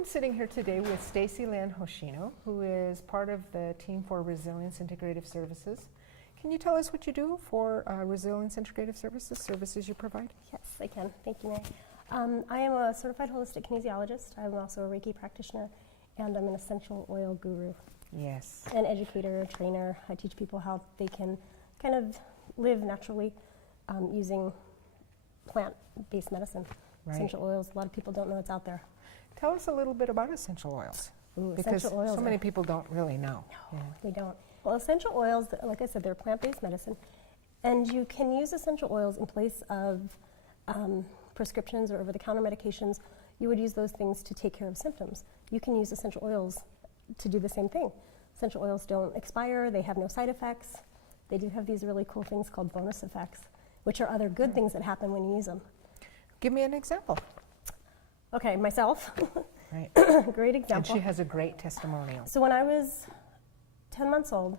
am sitting here today with Stacielynn Hoshino, who is part of the team for Resilience Integrative Services. Can you tell us what you do for Resilience Integrative services you provide? Yes, I can. Thank you, Mary. I am a certified holistic kinesiologist. I'm also a Reiki practitioner, and I'm an essential oil guru. Yes. An educator, trainer. I teach people how they can kind of live naturally using plant-based medicine. Right. Essential oils, a lot of people don't know it's out there. Tell us a little bit about essential oils. Ooh, because essential oils so many people don't really know. No, they don't. Well, essential oils, like I said, they're plant-based medicine, and you can use essential oils in place of prescriptions or over-the-counter medications. You would use those things to take care of symptoms. You can use essential oils to do the same thing. Essential oils don't expire, they have no side effects. They do have these really cool things called bonus effects, which are other good things that happen when you use them. Give me an example. Okay, myself. Right. Great example. And she has a great testimonial. So when I was 10 months old,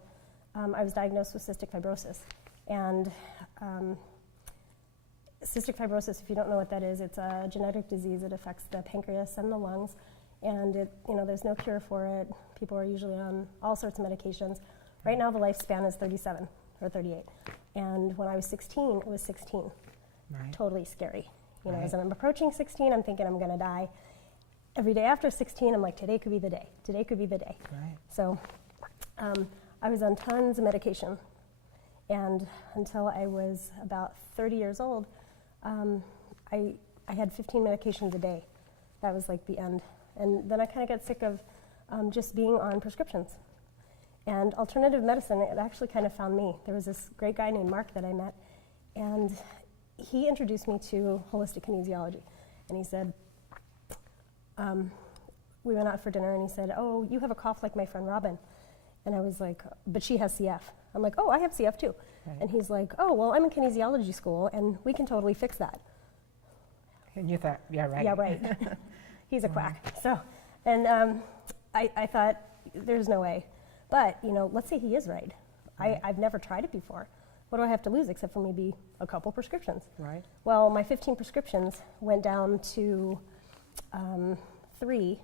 I was diagnosed with cystic fibrosis. And cystic fibrosis, if you don't know what that is, it's a genetic disease that affects the pancreas and the lungs. And there's no cure for it. People are usually on all sorts of medications. Right now the lifespan is 37 or 38. And when I was 16, it was 16. Right. Totally scary. Right. As I'm approaching 16, I'm thinking I'm going to die. Every day after 16, I'm like, today could be the day. Today could be the day. Right. So I was on tons of medication. And until I was about 30 years old, I had 15 medications a day. That was like the end. And then I kind of got sick of just being on prescriptions. And alternative medicine, it actually kind of found me. There was this great guy named Mark that I met, and he introduced me to holistic kinesiology. And he said, we went out for dinner, and he said, oh, you have a cough like my friend Robin. And I was like, but she has CF. I'm like, oh, I have CF too. Right. And he's like, oh, well, I'm in kinesiology school, and we can totally fix that. And you thought, yeah, right. Yeah, right. He's a quack. So, and I thought, there's no way. But, let's say he is right. I've never tried it before. What do I have to lose except for maybe a couple prescriptions? Right. Well, my 15 prescriptions went down to 3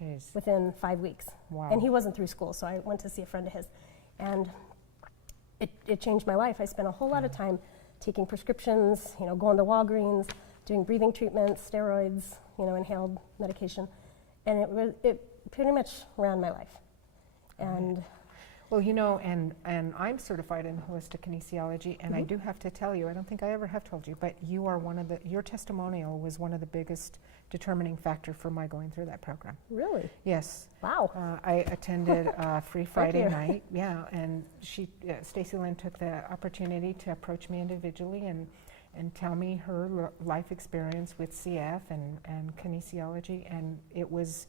Jeez. within 5 weeks. Wow. And he wasn't through school, so I went to see a friend of his. And it changed my life. I spent a whole lot of time taking prescriptions, going to Walgreens, doing breathing treatments, steroids, inhaled medication. And it pretty much ran my life. And well, and I'm certified in holistic kinesiology, and I do have to tell you, I don't think I ever have told you, but you are your testimonial was one of the biggest determining factor for my going through that program. Really? Yes. Wow. I attended Free Friday night, and Stacielynn took the opportunity to approach me individually and tell me her life experience with CF and kinesiology, and it was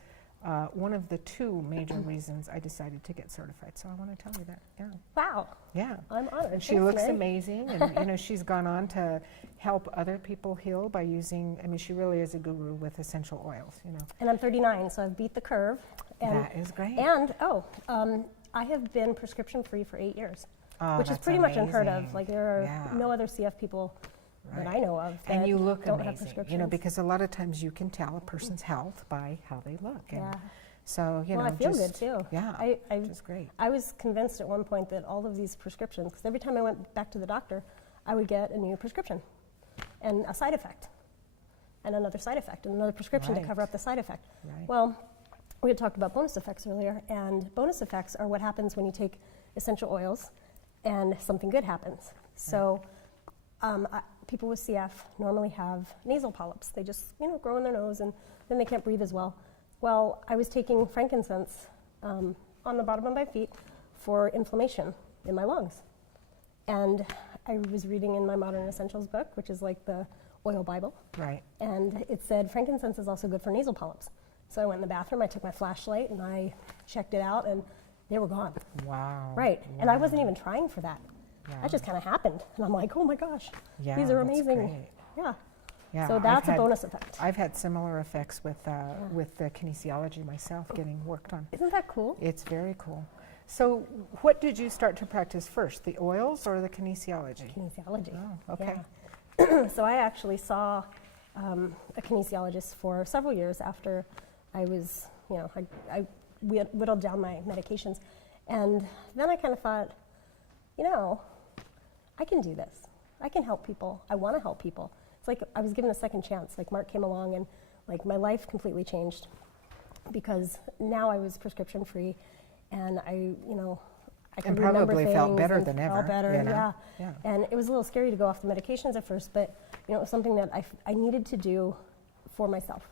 one of the 2 major reasons I decided to get certified. So I want to tell you that. Yeah. Wow. Yeah. I'm honored. And she Thanks, looks Mary. amazing, and she's gone on to help other people heal by using. She really is a guru with essential oils. And I'm 39, so I've beat the curve. And, that is great. And I have been prescription free for 8 years, which is pretty much unheard of. Like there are no other CF people that I know of that and you look don't have amazing, prescriptions. because a lot of times you can tell a person's health by how they look. And so, well, I feel good too. Yeah, which is great. I was convinced at one point that all of these prescriptions, because every time I went back to the doctor, I would get a new prescription and a side effect and another side effect and another prescription to cover up the side effect. Right. Well, we had talked about bonus effects earlier, and bonus effects are what happens when you take essential oils and something good happens. So people with CF normally have nasal polyps. They just, grow in their nose, and then they can't breathe as well. Well, I was taking frankincense on the bottom of my feet for inflammation in my lungs. And I was reading in my Modern Essentials book, which is like the oil Bible. Right. And it said frankincense is also good for nasal polyps. So I went in the bathroom, I took my flashlight, and I checked it out, and they were gone. Wow. Right. Wow. And I wasn't even trying for that. Yeah. That just kind of happened. And I'm like, oh my gosh, these are amazing. Great. Yeah. Yeah. So that's a bonus effect. I've had similar effects with the kinesiology myself getting worked on. Isn't that cool? It's very cool. So what did you start to practice first, the oils or the kinesiology? Kinesiology. Oh, okay. Yeah. So I actually saw a kinesiologist for several years after I was, you know, I whittled down my medications. And then I kind of thought, you know, I can do this. I can help people. I want to help people. It's like I was given a second chance. Like Mark came along and like my life completely changed because now I was prescription free and I, you know, I could remember probably things felt better and than ever. felt better, You know? yeah. And it was a little scary to go off the medications at first, but you know, it was something that I needed to do for myself.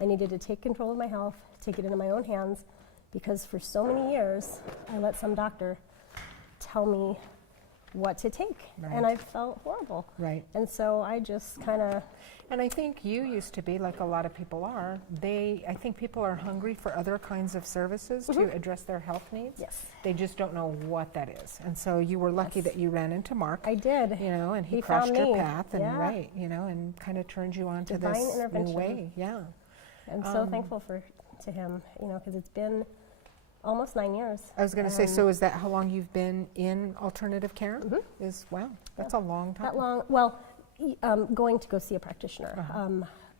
I needed to take control of my health, take it into my own hands, because for so many years, I let some doctor tell me what to take, Right. and I felt horrible. Right. And so I just kind of... And I think you used to be, like a lot of people are, I think people are hungry for other kinds of services to address their health needs. Yes. They just don't know what that is. And so you were lucky that you ran into Mark. I did. You know, and he He crossed found your me. path and Yeah. right, you know, and kind of turned you on to Divine this new intervention. way. Yeah. I'm so thankful to him, you know, because it's been almost 9 years. I was going to say, so is that how long you've been in alternative care? Wow, that's a long time. That long, well, going to go see a practitioner.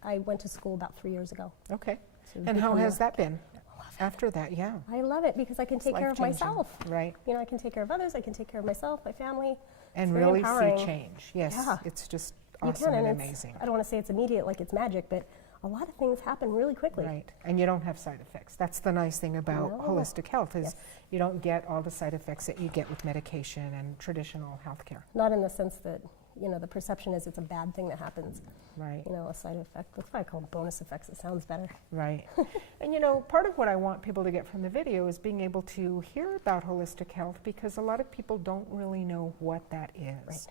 I went to school about 3 years ago. Okay. to And how become has a- that been after that? Yeah. I love it because I can take care of life-changing. myself. Right. You know, I can take care of others, I can take care of myself, my family. And It's very really empowering. see change. Yes. Yeah. It's just You awesome can, and it's- amazing. I don't want to say it's immediate like it's magic, but a lot of things happen really quickly. Right. And you don't have side effects. That's the nice thing about No. holistic health is Yes. you don't get all the side effects that you get with medication and traditional health care. Not in the sense that, you know, the perception is it's a bad thing that happens. Right. You know, a side effect. That's why I call them bonus effects. It sounds better. Right. And you know, part of what I want people to get from the video is being able to hear about holistic health because a lot of people don't really know what that is Right.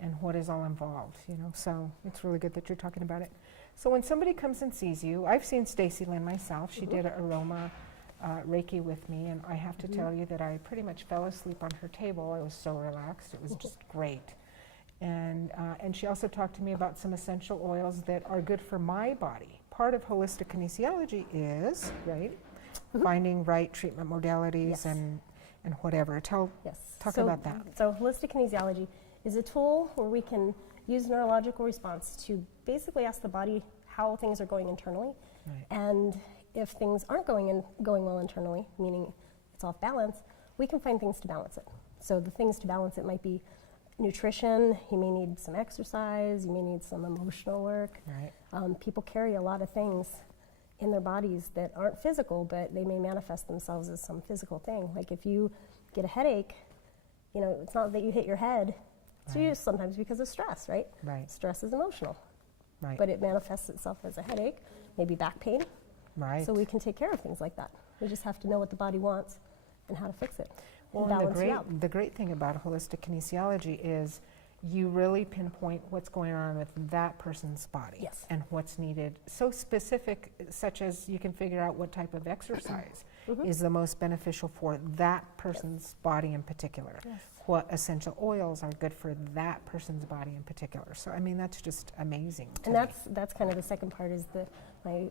and what is all involved, you know. So it's really good that you're talking about it. So when somebody comes and sees you, I've seen Stacielynn myself. She did aroma Reiki with me, and I have to tell you that I pretty much fell asleep on her table. I was so relaxed. It was just great. And she also talked to me about some essential oils that are good for my body. Part of holistic kinesiology is, right, finding right treatment modalities Yes. and whatever. Yes. Talk So- about that. So holistic kinesiology is a tool where we can use neurological response to basically ask the body how things are going internally. Right. And if things aren't going well internally, meaning it's off balance, we can find things to balance it. So the things to balance it might be nutrition, you may need some exercise, you may need some emotional work. Right. People carry a lot of things in their bodies that aren't physical, but they may manifest themselves as some physical thing. Like if you get a headache, you know, it's not that you hit your head, it's Right. used sometimes because of stress, right? Right. Stress is emotional, Right. but it manifests itself as a headache, maybe back pain. Right. So we can take care of things like that. We just have to know what the body wants and how to fix it. Well, and and balance it out. the great thing about holistic kinesiology is you really pinpoint what's going on with that person's body Yes. and what's needed. So specific, such as you can figure out what type of exercise is the most beneficial for that person's body in particular. Yes. What essential oils are good for that person's body in particular. So, I mean, that's just amazing to And me. that's kind of the second part is my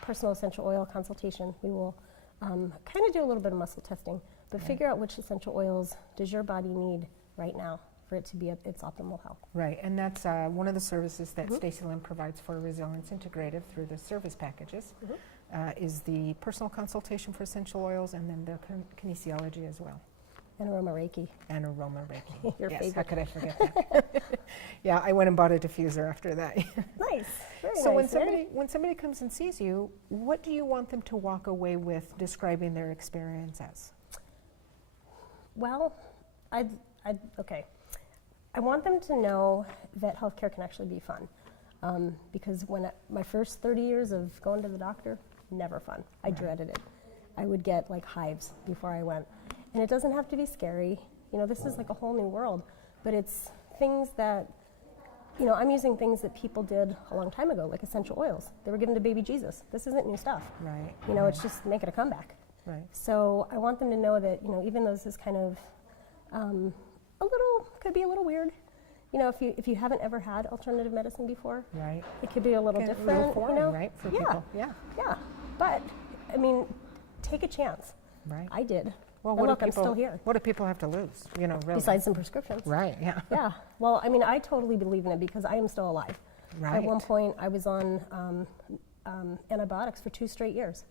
personal essential oil consultation. We will kind of do a little bit of muscle testing, but figure out which essential oils does your body need right now for it to be at its optimal health. Right, and that's one of the services that Stacielynn provides for Resilience Integrative through the service packages, is the personal consultation for essential oils and then the kinesiology as well. And aroma Reiki. And aroma Reiki. Your yes, favorite. how could I forget that? Yeah, I went and bought a diffuser after that. Nice, very So nice. when somebody comes and sees you, what do you want them to walk away with describing their experience as? Well, okay. I want them to know that healthcare can actually be fun. Because my first 30 years of going to the doctor, never fun. I dreaded it. I would get like hives before I went. And it doesn't have to be scary. You know, this is like a whole new world. But it's things that, you know, I'm using things that people did a long time ago, like essential oils. They were given to baby Jesus. This isn't new stuff. Right. You know, it's just making a comeback. Right. So I want them to know that, you know, even though this is kind of could be a little weird, you know, if you haven't ever had alternative medicine before, Right. it could be a little And different, a little foreign, you know? right, for yeah, people. Yeah. yeah. But I mean, take a chance. Right. I did. Well, And what look, do I'm people, still here. What do people have to lose? You know, really. Besides some prescriptions. Right. Yeah. Yeah. Well, I mean, I totally believe in it because I am still alive. Right. At one point, I was on antibiotics for 2 straight years.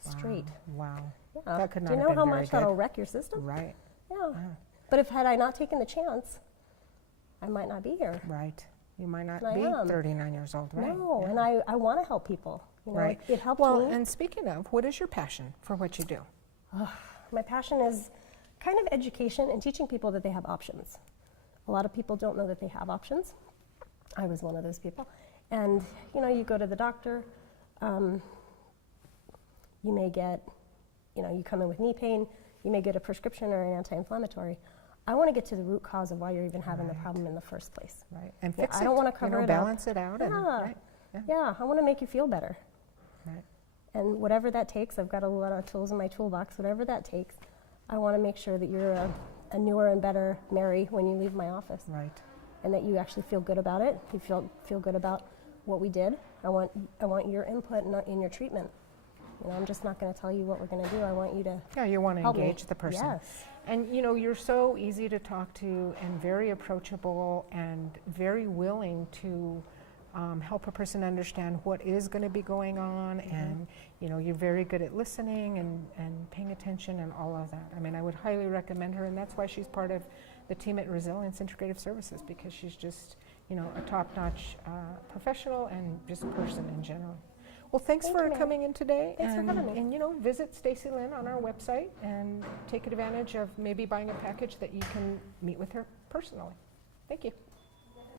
Straight. Wow. Yeah. That could not Do you have know been how very much that'll good. wreck your system? Right. Yeah. Ah, But if had I not taken the chance, I might not be here. right. You might not And I be am. 39 years old, right? No, Yeah. and I want to help people. You know, Right. it helped Well, me. and speaking of, what is your passion for what you do? My passion is kind of education and teaching people that they have options. A lot of people don't know that they have options. I was one of those people. And, you know, you go to the doctor, you may get, you know, you come in with knee pain, you may get a prescription or an anti-inflammatory. I want to get to the root cause of why you're even having the Right. problem in the first place. Right. And Yeah, fix it. I don't wanna you cover know, it up. balance it out. And, Yeah. right. Yeah. Yeah, I want to make you feel better. Right. And whatever that takes, I've got a lot of tools in my toolbox, whatever that takes, I want to make sure that you're a newer and better Mary when you leave my office. Right. And that you actually feel good about it. You feel good about what we did. I want your input in your treatment. You know, I'm just not going to tell you what we're going to do. I want you to Yeah, you want to help me. engage the person. Yes. And you know, you're so easy to talk to and very approachable and very willing to help a person understand what is going to be going on. And you know, you're very good at listening and paying attention and all of that. I mean, I would highly recommend her, and that's why she's part of the team at Resilience Integrative Services, because she's just, you know, a top-notch professional and just a person in general. Well, thanks Thank for you, ma'am. coming in today. Thanks for having me. And, you know, visit Stacielynn on our website and take advantage of maybe buying a package that you can meet with her personally. Thank you.